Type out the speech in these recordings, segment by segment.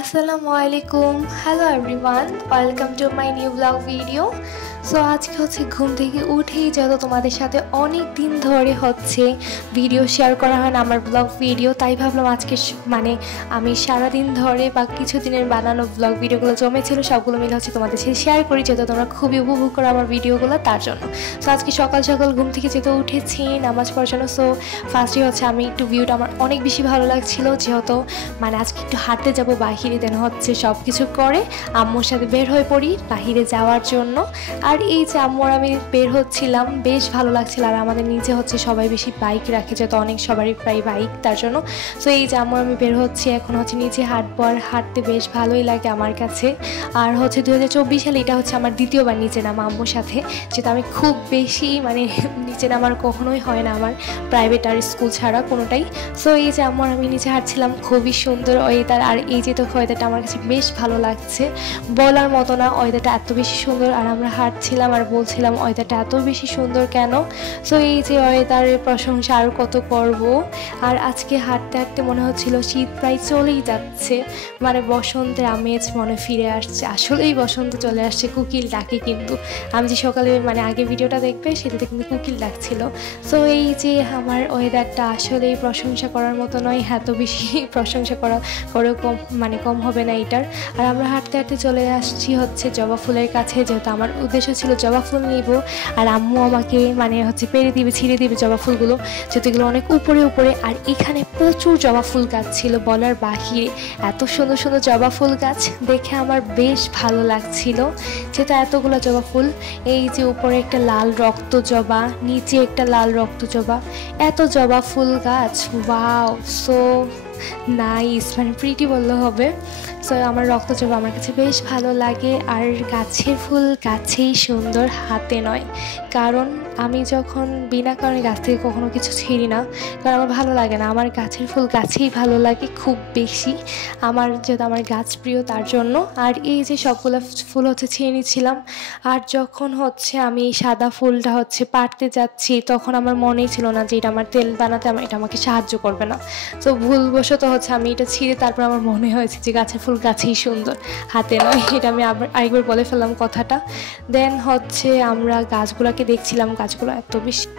আসসালামু আলাইকুম hello everyone welcome to my new blog video so আজকে হচ্ছে ঘুম থেকে উঠেই যত তোমাদের সাথে অনেক দিন ধরে হচ্ছে ভিডিও শেয়ার করা হয় না আমার ব্লগ ভিডিও তাই ভাবলাম আজকে মানে আমি সারাদিন ধরে বা কিছু দিনের বানানো ব্লগ ভিডিওগুলো জমেছিল সবগুলো মিলে হচ্ছে তোমাদের সাথে শেয়ার করি যত তোমরা খুবই উপভোগ করো আমার ভিডিওগুলো তার জন্য। সো আজকে সকাল সকাল ঘুম থেকে যেতে উঠেছি নামাজ পড়ার জন্য। সো ফার্স্টে হচ্ছে আমি একটু ভিউটা আমার অনেক বেশি ভালো লাগছিল যেহেতু মানে আজকে একটু হাঁটতে যাবো বাহিরে দেন হচ্ছে সব কিছু করে আম্মুর সাথে বের হয়ে পড়ি বাহিরে যাওয়ার জন্য। আর এই যে আম্মুর আমি বের হচ্ছিলাম বেশ ভালো লাগছিল আর আমাদের নিচে হচ্ছে সবাই বেশি বাইক রাখে যত অনেক সবারই প্রায় বাইক তার জন্য। সো এই যে আম্মুর আমি বের হচ্ছি এখন হচ্ছে নিচে হাঁটবো আর হাঁটতে বেশ ভালোই লাগে আমার কাছে। আর হচ্ছে 2024 সালে এটা হচ্ছে আমার দ্বিতীয়বার নিচে নামা আম্মুর সাথে যেটা আমি খুব বেশি মানে নিচে নামার কখনোই হয় না আমার প্রাইভেট আর স্কুল ছাড়া কোনোটাই। সো এই যে আম্মুর আমি নিচে হাঁটছিলাম খুবই সুন্দর ওয়েদার আর এই যে তো ওয়েদারটা আমার কাছে বেশ ভালো লাগছে বলার মতো না ওয়েদারটা এত বেশি সুন্দর আর আমরা হাঁটছিলাম আর বলছিলাম ওয়েদারটা এত বেশি সুন্দর কেন। সো এই যে ওয়েদারের প্রশংসা আর কত করব। আর আজকে হাঁটতে হাঁটতে মনে হচ্ছিল শীত প্রায় চলেই যাচ্ছে মানে বসন্তের আমেজ মনে ফিরে আসছে আসলেই বসন্ত চলে আসছে কোকিল ডাকে কিন্তু আমি যে সকালে মানে আগে ভিডিওটা দেখবে সেটাতে কিন্তু কোকিল ডাকছিল। সো এই যে আমার ওয়েদারটা আসলেই প্রশংসা করার মতো নয় এত বেশি প্রশংসা করেও কম হবে না এটার। আর আমরা হাঁটতে হাঁটতে চলে আসছি হচ্ছে জবা ফুলের কাছে যেহেতু আমার উদ্দেশ্য ছিল জবা ফুল নিব আর আম্মু আমাকে মানে হচ্ছে পেরে দিবে ছিঁড়ে দিবে জবা ফুলগুলো যেহেতু এগুলো অনেক উপরে উপরে আর এখানে প্রচুর জবা ফুল গাছ ছিল বলার বাহিরে এত সুন্দর সুন্দর জবা ফুল গাছ দেখে আমার বেশ ভালো লাগছিল যেহেতু এতগুলো জবা ফুল। এই যে উপরে একটা লাল রক্ত জবা নিচে একটা লাল রক্ত জবা এত জবা ফুল গাছ ওয়াও সো নাইস মানে প্রিটি বললে হবে। সো আমার রক্তজবা আমার কাছে বেশ ভালো লাগে আর গাছের ফুল গাছেই সুন্দর হাতে নয় কারণ আমি যখন বিনা কারণে গাছ থেকে কখনো কিছু ছিঁড়ি না কারণ আমার ভালো লাগে না আমার গাছের ফুল গাছেই ভালো লাগে খুব বেশি আমার যেহেতু আমার গাছ প্রিয় তার জন্য। আর এই যে সবগুলো ফুল হচ্ছে ছিঁড়ে নিচ্ছিলাম আর যখন হচ্ছে আমি সাদা ফুলটা হচ্ছে পাড়তে যাচ্ছি তখন আমার মনেই ছিল না যে এটা আমার তেল বানাতে এটা আমাকে সাহায্য করবে না। তো ভুলবশত হচ্ছে আমি এটা ছিঁড়ে তারপর আমার মনে হয়েছে যে গাছের ফুল গাছেই সুন্দর হাতে নয় এটা আমি আরেকবার বলে ফেললাম কথাটা। দেন হচ্ছে আমরা গাছগুলোকে দেখছিলাম গাছগুলো এত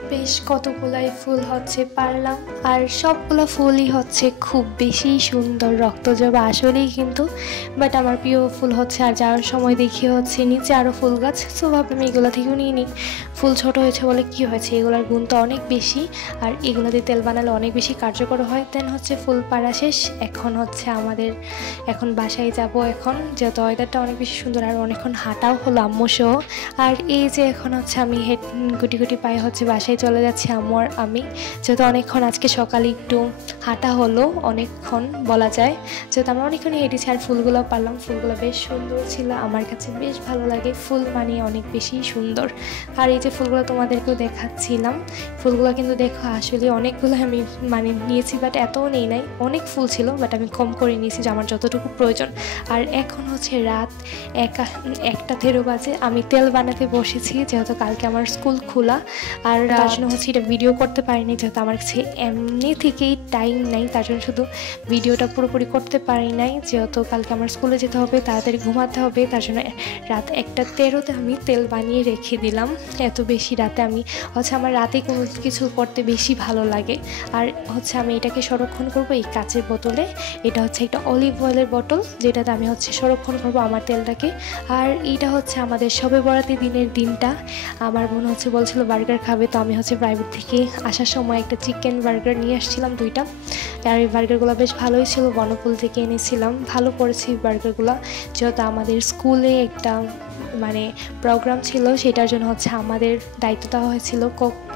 বেশ কতগুলাই ফুল হচ্ছে পারলাম আর সবগুলো ফুলই হচ্ছে খুব বেশি সুন্দর রক্তজবা আসলেই কিন্তু বাট আমার প্রিয় ফুল হচ্ছে আর যাওয়ার সময় দেখি হচ্ছে নিচে আরও ফুল গাছ সো ভাবলাম এগুলো থেকেও নিয়ে নিই ফুল ছোট হয়েছে বলে কি হয়েছে এগুলোর গুণ তো অনেক বেশি আর এগুলো দিয়ে তেল বানালে অনেক বেশি কার্যকর হয়। দেন হচ্ছে ফুল পাড়া শেষ এখন হচ্ছে আমাদের এখন বাসায় যাব এখন যেহেতু ওয়েদারটা অনেক বেশি সুন্দর আর অনেকক্ষণ হাঁটাও হলো আম্মু সহ। আর এই যে এখন হচ্ছে আমি গুটি গুটি পায়ে হচ্ছে বাসায় চলে যাচ্ছি আম্মু আর আমি যেহেতু অনেকক্ষণ আজকে সকালে একটু হাঁটা হলো অনেকক্ষণ বলা যায় যেহেতু আমরা অনেকক্ষণই হেঁটেছি আর ফুলগুলো পারলাম ফুলগুলো বেশ সুন্দর ছিল আমার কাছে বেশ ভালো লাগে ফুল মানে অনেক বেশি সুন্দর। আর এই যে ফুলগুলো তোমাদেরকেও দেখাচ্ছিলাম ফুলগুলো কিন্তু দেখো আসলে অনেকগুলো আমি মানে নিয়েছি বাট এতও নেই নাই অনেক ফুল ছিল বাট আমি কম করে নিয়েছি যে আমার যতটুকু প্রয়োজন। আর এখন হচ্ছে রাত 1টা বাজে আমি তেল বানাতে বসেছি যেহেতু কালকে আমার স্কুল খোলা আর তার জন্য হচ্ছে এটা ভিডিও করতে পারিনি যেহেতু আমার কাছে এমনি থেকেই টাইম নাই তার জন্য শুধু ভিডিওটা পুরোপুরি করতে পারি নাই যেহেতু কালকে আমার স্কুলে যেতে হবে তাড়াতাড়ি ঘুমাতে হবে তার জন্য রাত 1টা 13 আমি তেল বানিয়ে রেখে দিলাম। এত বেশি রাতে আমি হচ্ছে আমার রাতে কোনো কিছু করতে বেশি ভালো লাগে আর হচ্ছে আমি এটাকে সংরক্ষণ করব এই কাচের বোতলে এটা হচ্ছে একটা অলিভ অয়েলের বোতল যেটাতে আমি হচ্ছে সংরক্ষণ করব আমার তেলটাকে। আর এইটা হচ্ছে আমাদের শবে বরাতের দিনের দিনটা আমার মনে হচ্ছে বলছিল বার্গার খাবে তো আমি হচ্ছে প্রাইভেট থেকে আসার সময় একটা চিকেন বার্গার নিয়ে আসছিলাম 2টা আর এই বার্গারগুলো বেশ ভালোই ছিল বনপুল থেকে এনেছিলাম ভালো পড়েছে বার্গারগুলো যেহেতু আমাদের স্কুলে একটা মানে প্রোগ্রাম ছিল সেটার জন্য হচ্ছে আমাদের দায়িত্ব দেওয়া হয়েছিল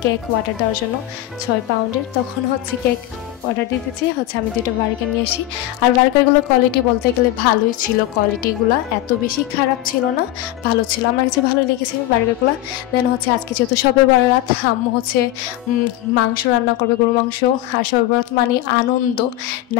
কেক অর্ডার দেওয়ার জন্য 6 পাউন্ডের তখন হচ্ছে কেক অর্ডার দিতে চেয়ে হচ্ছে আমি 2টা বার্গার নিয়ে আসি আর বার্গারগুলোর কোয়ালিটি বলতে গেলে ভালোই ছিল কোয়ালিটিগুলো এত বেশি খারাপ ছিল না ভালো ছিল আমার কাছে ভালো লেগেছে বার্গারগুলো। দেন হচ্ছে আজকে যেহেতু শবে বরাত আম্মু হচ্ছে মাংস রান্না করবে গরু মাংস আর শবে বরাত মানে আনন্দ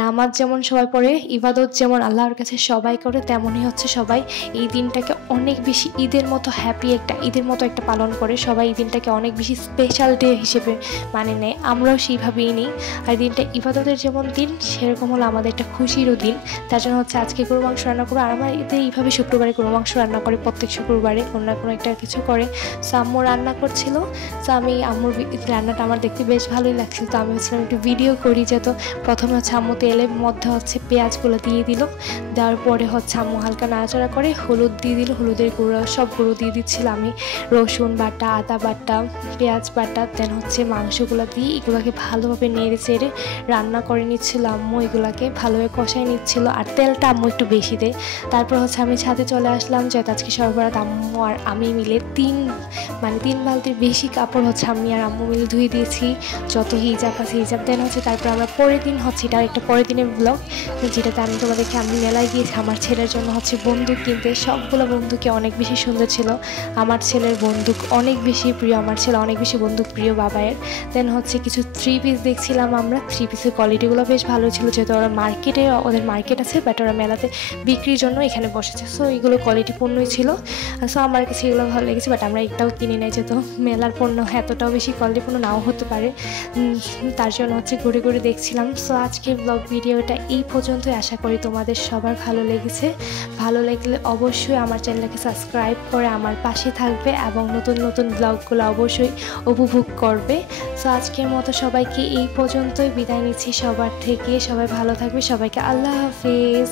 নামাজ যেমন সবাই পড়ে ইবাদত যেমন আল্লাহর কাছে সবাই করে তেমনই হচ্ছে সবাই এই দিনটাকে অনেক বেশি ঈদের মতো হ্যাপি ঈদের মতো একটা পালন করে সবাই এই দিনটাকে অনেক বেশি স্পেশাল ডে হিসেবে মানে নেয় আমরাও সেইভাবেই নিই আর দিনটা ইবাদতের যেমন দিন সেরকম হলো আমাদের একটা খুশিরও দিন। তার জন্য হচ্ছে আজকে গরু মাংস রান্না করবো। আর আমার এতে এইভাবে শুক্রবারে গরু মাংস রান্না করে, প্রত্যেক শুক্রবারে কোনো না কোনো একটা কিছু করে। সো আম্মু রান্না করছিল, সো আমি আম্মুর রান্নাটা আমার দেখতে বেশ ভালোই লাগছিল। তো আমি হচ্ছিলাম একটু ভিডিও করি। যেহেতু প্রথমে হচ্ছে আম্মু তেলের মধ্যে হচ্ছে পেঁয়াজগুলো দিয়ে দিল, দেওয়ার পরে হচ্ছে আম্মু হালকা নাড়াচাড়া করে হলুদ দিয়ে দিল, হলুদের গুঁড়ো সব গুঁড়ো দিয়ে দিচ্ছিল আমি, রসুন বাটা, আদা বাটা, পেঁয়াজ বাটা, দেন হচ্ছে মাংসগুলো দিয়ে এগুলোকে ভালোভাবে নেড়ে চেড়ে রান্না করে নিচ্ছিল আম্মু, এগুলোকে ভালোভাবে কষাই নিচ্ছিল। আর তেলটা আম্মু একটু বেশি দেয়। তারপর হচ্ছে আমি ছাদে চলে আসলাম, যেহেতু আজকে সর্বরাত আম্মু আর আমি মিলে তিন বালতির বেশি কাপড় হচ্ছে আমি আর আম্মু মিলে ধুয়ে দিয়েছি, যত হিজাব আছে হিজাব। দেন হচ্ছে তারপর আমরা পরের দিন হচ্ছে, এটা একটা পরের দিনের ব্লগ, যেটাতে আমি তোমাদেরকে, আমি মেলায় গিয়েছি আমার ছেলের জন্য হচ্ছে বন্দুক কিনতে। সবগুলো বন্দুকই অনেক বেশি সুন্দর ছিল। আমার ছেলের বন্দুক অনেক বেশি প্রিয়, আমার ছেলে অনেক বেশি বন্দুক প্রিয় বাবায়ের। দেন হচ্ছে কিছু 3 পিস দেখছিলাম আমরা, 3 পিসের কোয়ালিটিগুলো বেশ ভালো ছিল, যেহেতু ওরা মার্কেটে, ওদের মার্কেট আছে, বাট ওরা মেলাতে বিক্রির জন্য এখানে বসেছে। সো এগুলো কোয়ালিটি পণ্যই ছিল। সো আমার কাছে এগুলো ভালো লেগেছে, বাট আমরা একটাও কিনে নেই, যেহেতু মেলার পণ্য এতটাও বেশি কোয়ালিটি পণ্য নাও হতে পারে। তার জন্য হচ্ছে ঘুরে ঘুরে দেখছিলাম। সো আজকের ব্লগ ভিডিওটা এই পর্যন্তই। আশা করি তোমাদের সবার ভালো লেগেছে। ভালো লাগলে অবশ্যই আমার চ্যানেলটাকে সাবস্ক্রাইব করে আমার পাশে থাকবে এবং নতুন নতুন ব্লগগুলো অবশ্যই উপভোগ করবে। সো আজকের মতো সবাইকে এই পর্যন্তই বিদায় নিচ্ছি সবার থেকে। সবাই ভালো থাকবে, সবাইকে আল্লাহ হাফেজ।